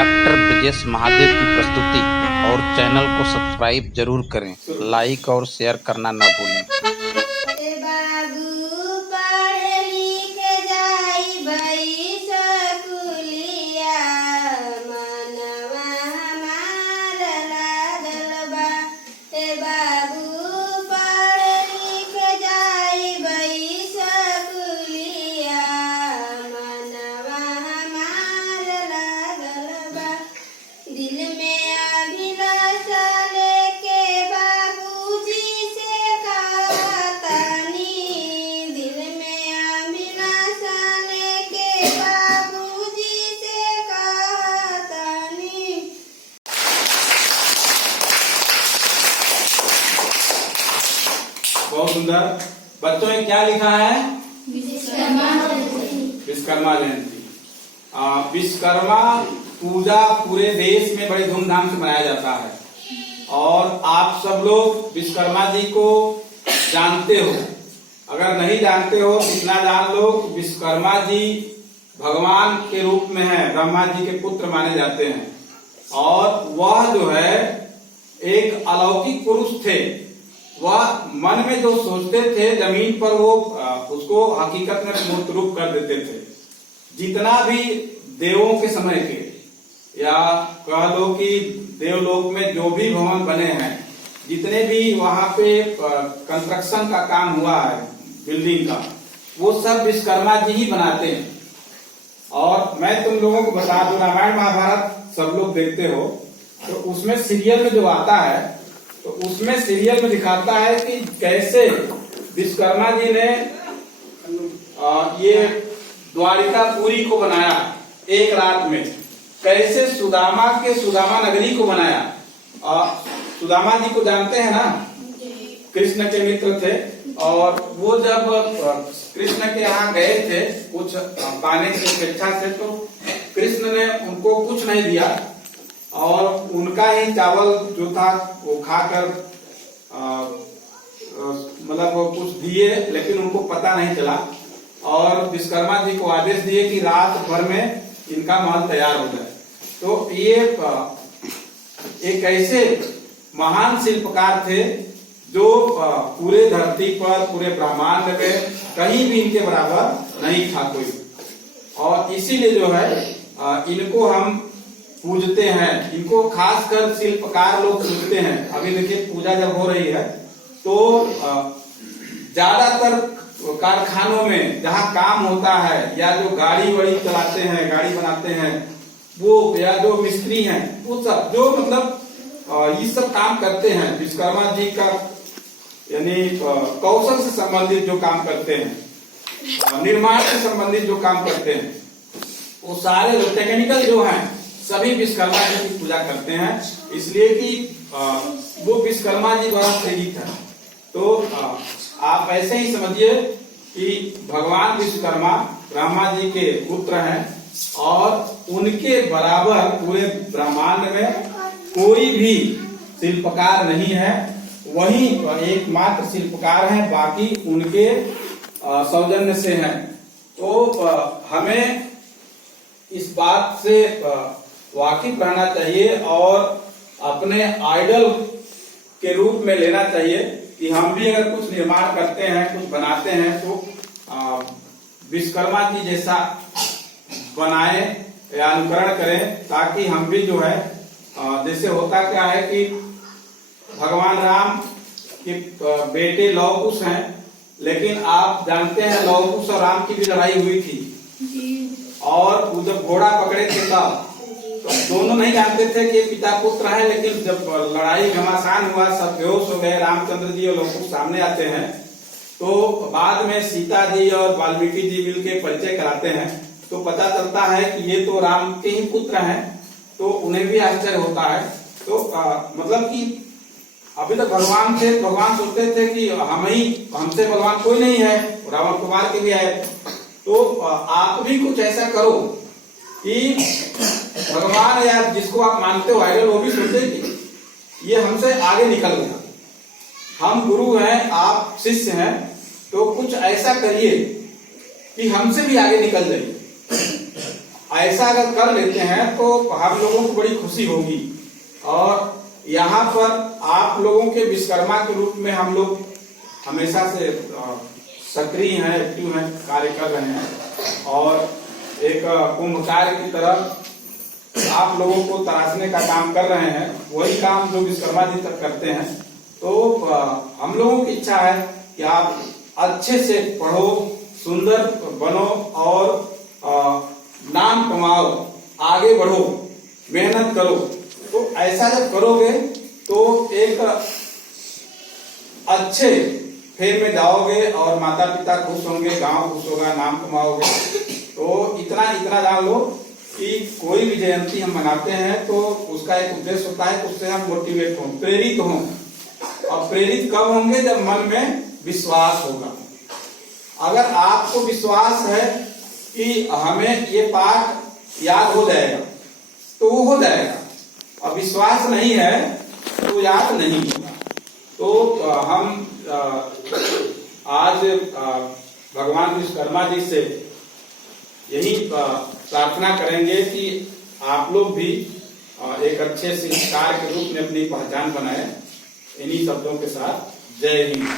Doctor Brajesh Mahadev की प्रस्तुति और चैनल को सब्सक्राइब जरूर करें, लाइक और शेयर करना न भूलें। बहुत सुंदर। बच्चों ने क्या लिखा है? विश्वकर्मा जयंती। विश्वकर्मा पूजा पूरे देश में बड़े धूमधाम से मनाया जाता है और आप सब लोग विश्वकर्मा जी को जानते हो। अगर नहीं जानते हो तो इतना जान लो, विश्वकर्मा जी भगवान के रूप में है, ब्रह्मा जी के पुत्र माने जाते हैं और वह जो है एक अलौकिक पुरुष थे। वह मन में जो सोचते थे जमीन पर वो उसको हकीकत में मूर्त रूप कर देते थे। जितना भी देवों के समय के या कह लो कि देवलोक में जो भी भवन बने हैं, जितने भी वहां पे कंस्ट्रक्शन का काम हुआ है बिल्डिंग का, वो सब विश्वकर्मा जी ही बनाते हैं। और मैं तुम लोगों को बता दूं, रामायण महाभारत सब लोग देखते हो तो उसमें सीरियल में जो आता है तो उसमें सीरियल में दिखाता है कि कैसे विश्वकर्मा जी ने ये द्वारिकापुरी को बनाया एक रात में, कैसे सुदामा नगरी को बनाया। सुदामा जी को जानते हैं ना, कृष्ण के मित्र थे और वो जब कृष्ण के यहाँ गए थे कुछ पाने की अपेक्षा से, तो कृष्ण ने उनको कुछ नहीं दिया और उनका ही चावल जो था वो खाकर मतलब वो कुछ दिए, लेकिन उनको पता नहीं चला और विश्वकर्मा जी को आदेश दिए कि रात भर में इनका महल तैयार हो जाए। तो ये एक ऐसे महान शिल्पकार थे जो पूरे धरती पर, पूरे ब्रह्मांड में कहीं भी इनके बराबर नहीं था कोई। और इसीलिए जो है इनको हम पूजते हैं, इनको खासकर शिल्पकार लोग पूजते हैं। अभी देखिए पूजा जब हो रही है तो ज्यादातर कारखानों में जहाँ काम होता है या जो गाड़ी वाड़ी चलाते हैं, गाड़ी बनाते हैं, वो या जो मिस्त्री हैं, वो सब जो मतलब ये सब काम करते हैं विश्वकर्मा जी का, यानी कौशल से संबंधित जो काम करते हैं, निर्माण से संबंधित जो काम करते हैं, वो सारे जो टेक्निकल जो हैं सभी विश्वकर्मा जी की पूजा करते हैं। इसलिए कि वो विश्वकर्मा जी द्वारा प्रेरित है। तो आप ऐसे ही समझिए कि भगवान विश्वकर्मा ब्रह्मा जी के पुत्र हैं और उनके बराबर पूरे ब्रह्मांड में कोई भी शिल्पकार नहीं है, वही एकमात्र शिल्पकार हैं, बाकी उनके सौजन्य से हैं। तो हमें इस बात से वाकिफ रहना चाहिए और अपने आइडल के रूप में लेना चाहिए कि हम भी अगर कुछ निर्माण करते हैं, कुछ बनाते हैं तो विश्वकर्मा जी जैसा बनाए या अनुकरण करें, ताकि हम भी जो है जैसे होता क्या है कि भगवान राम के बेटे लव कुश हैं, लेकिन आप जानते हैं लव कुश और राम की भी लड़ाई हुई थी और वो जब घोड़ा पकड़े थे तब तो दोनों नहीं जानते थे कि ये पिता पुत्र है, लेकिन जब लड़ाई घमासान हुआ, सब बेहोश हो गए, रामचंद्र जी और लव कुश सामने आते हैं, तो बाद में सीता जी और वाल्मीकि जी मिलके परिचय कराते हैं, तो पता चलता है कि ये तो राम के ही पुत्र हैं। तो उन्हें भी आश्चर्य होता है। तो मतलब कि अभी तक भगवान सोचते थे कि हमसे भगवान कोई नहीं है, रावण कुमार के भी आए। तो आप भी कुछ ऐसा करो कि भगवान या जिसको आप मानते हो आइडल, वो भी सोचे कि ये हमसे आगे निकल गया, हम गुरु हैं, आप शिष्य हैं, तो कुछ ऐसा करिए कि हमसे भी आगे निकल जाइए। ऐसा अगर कर लेते हैं तो हम लोगों को बड़ी खुशी होगी। और यहाँ पर आप लोगों के विश्वकर्मा के रूप में हम लोग हमेशा से सक्रिय हैं, एक्टिव हैं, कार्य कर रहे हैं। और एक कुंभ कार्य की तरह आप लोगों को तराशने का काम कर रहे हैं, वही काम जो विश्वकर्मा जी तक करते हैं। तो हम लोगों की इच्छा है कि आप अच्छे से पढ़ो, सुंदर बनो और नाम कमाओ, आगे बढ़ो, मेहनत करो। तो ऐसा जब करोगे तो एक अच्छे फेर में जाओगे और माता पिता खुश होंगे, गांव खुश होगा, नाम कमाओगे। तो इतना जान लो कि कोई भी जयंती हम मनाते हैं तो उसका एक उद्देश्य होता है, उससे हम मोटिवेट हों, प्रेरित हों। और प्रेरित कब होंगे? जब मन में विश्वास होगा। अगर आपको विश्वास है कि हमें ये पाठ याद हो जाएगा तो वो हो जाएगा, और विश्वास नहीं है तो याद नहीं होगा। तो हम आज भगवान विश्वकर्मा जी से यही प्रार्थना करेंगे कि आप लोग भी एक अच्छे शिल्पकार के रूप में अपनी पहचान बनाए। इन्हीं शब्दों के साथ जय हिंद।